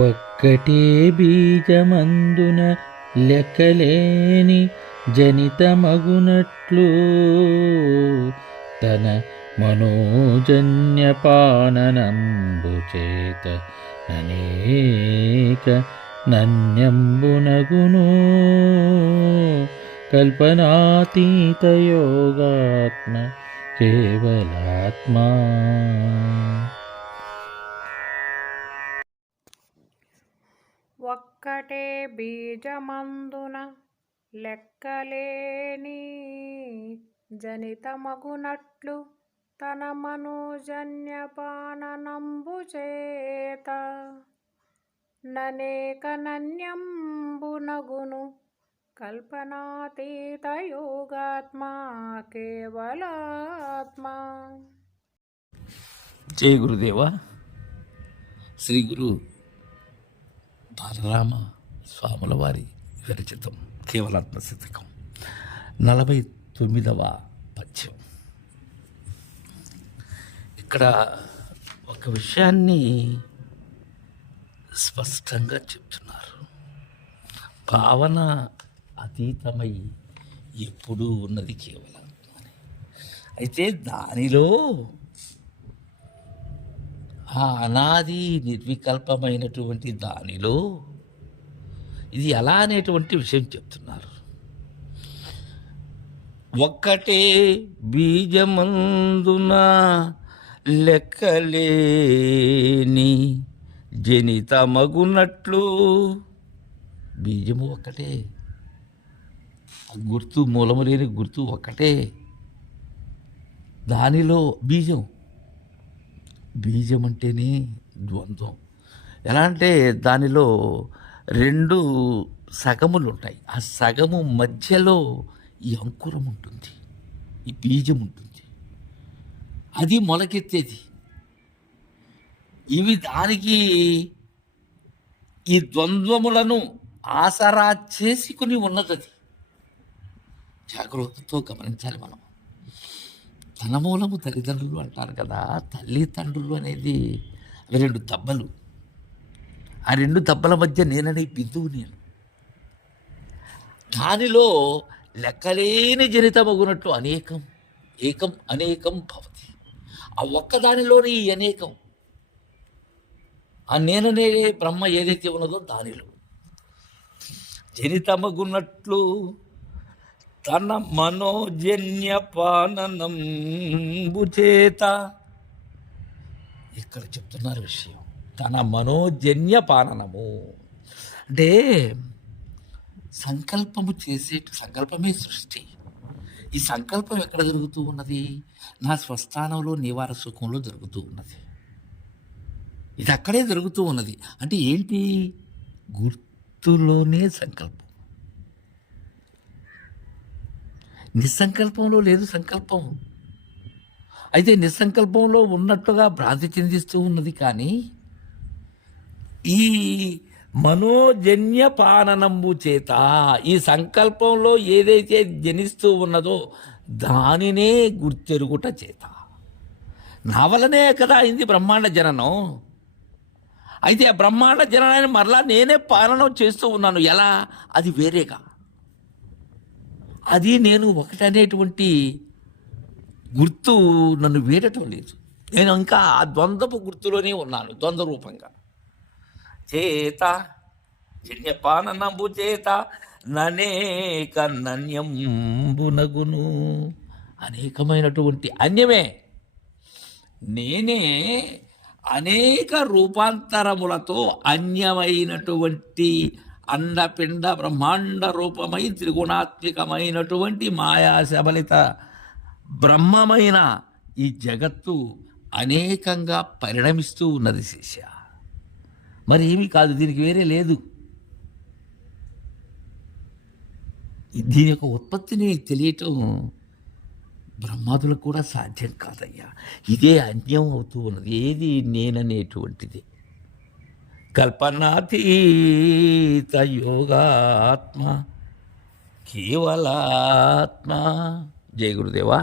ఒక్కటే బీజమందున లెక్కలేని జనితమగునట్లు తన మనోజన్యపాననంబు చేత అనేక నన్యంబునగును కల్పనాతీత యోగాత్మ కేవలాత్మా. ఒక్కటే బీజమందున లెక్కలేని జనితమగునట్లు తన మనోజన్యపాననంబు చేత ననేక నన్యంబునగును కల్పనాతీత యోగాత్మ కేవలాత్మ. జయ గురుదేవ. శ్రీ గురు బాలరామ స్వాముల వారి విరచితం కేవలాత్మ శతకం 49వ పద్యం. ఇక్కడ ఒక విషయాన్ని స్పష్టంగా చెప్తున్నారు. భావన అతీతమై ఎప్పుడూ ఉన్నది కేవలాత్మ అని. అయితే దానిలో ఆ అనాది నిర్వికల్పమైనటువంటి దానిలో ఇది ఎలా అనేటువంటి విషయం చెప్తున్నారు. ఒక్కటే బీజమందున లెక్కలేని జనితమగునట్లు. బీజము ఒక్కటే, గుర్తు మూలము లేని గుర్తు ఒక్కటే. దానిలో బీజం అంటేనే ద్వంద్వం. ఎలా అంటే దానిలో 2 సగములు ఉంటాయి. ఆ సగము మధ్యలో ఈ అంకురం ఉంటుంది, ఈ బీజం ఉంటుంది, అది మొలకెత్తేది. ఇవి దానికి ఈ ద్వంద్వములను ఆసరా చేసుకుని ఉన్నది. జాగ్రత్తతో గమనించాలి మనం. తన మూలము తల్లిదండ్రులు అంటారు కదా. తల్లిదండ్రులు అనేది అవి 2 దెబ్బలు. ఆ 2 దెబ్బల మధ్య నేననే బిందువు నేను. దానిలో లెక్కలేని జనితమగునట్లు అనేకం ఏకం అనేకం భవతి. ఆ ఒక్కదానిలోని ఈ అనేకం, ఆ నేననే బ్రహ్మ ఏదైతే ఉన్నదో దానిలో జనితమగునట్లు తన మనోజన్యపాననంబు చేత. ఇక్కడ చెప్తున్నారు విషయం, తన మనోజన్యపాననము అంటే సంకల్పమే సృష్టి. ఈ సంకల్పం ఎక్కడ జరుగుతూ ఉన్నది? నా స్వస్థానంలో నివార సుఖంలో జరుగుతూ ఉన్నది. ఇది అక్కడే జరుగుతూ ఉన్నది. అంటే ఏంటి? గుర్తులోనే సంకల్పం. నిస్సంకల్పంలో లేదు సంకల్పం. అయితే నిస్సంకల్పంలో ఉన్నట్టుగా భ్రాంతి చెందిస్తూ ఉన్నది. కానీ ఈ మనోజన్య పాననంబు చేత, ఈ సంకల్పంలో ఏదైతే జనిస్తూ ఉన్నదో దానినే గుర్తెరుగుట చేత. నా వలనే కదా అయింది బ్రహ్మాండ జననం. అయితే ఆ బ్రహ్మాండ జననాన్ని మరలా నేనే పాలన చేస్తూ ఉన్నాను. ఎలా? అది వేరేగా, అది నేను ఒకటనేటువంటి గుర్తు నన్ను వీడటం లేదు. నేను ఇంకా ఆ ద్వంద్వపు గుర్తులోనే ఉన్నాను, ద్వంద్వ రూపంగా. చేత జన్యపాననంబు చేత ననేక నన్యంబునగును. అనేకమైనటువంటి అన్యమే, నేనే అనేక రూపాంతరములతో అన్యమైనటువంటి అండపిండ బ్రహ్మాండ రూపమై త్రిగుణాత్మికమైనటువంటి మాయా శబలిత బ్రహ్మమైన ఈ జగత్తు అనేకంగా పరిణమిస్తూ ఉన్నది శిష్య. మరి ఏమీ కాదు, దీనికి వేరే లేదు. దీని యొక్క ఉత్పత్తిని తెలియటం బ్రహ్మాదులకు కూడా సాధ్యం కాదయ్యా. ఇదే అన్యం అవుతూ ఉన్నది. ఏది? నేననేటువంటిది. కల్పనాతీత యోగాత్మ కేవలాత్మ. జయ గురుదేవా.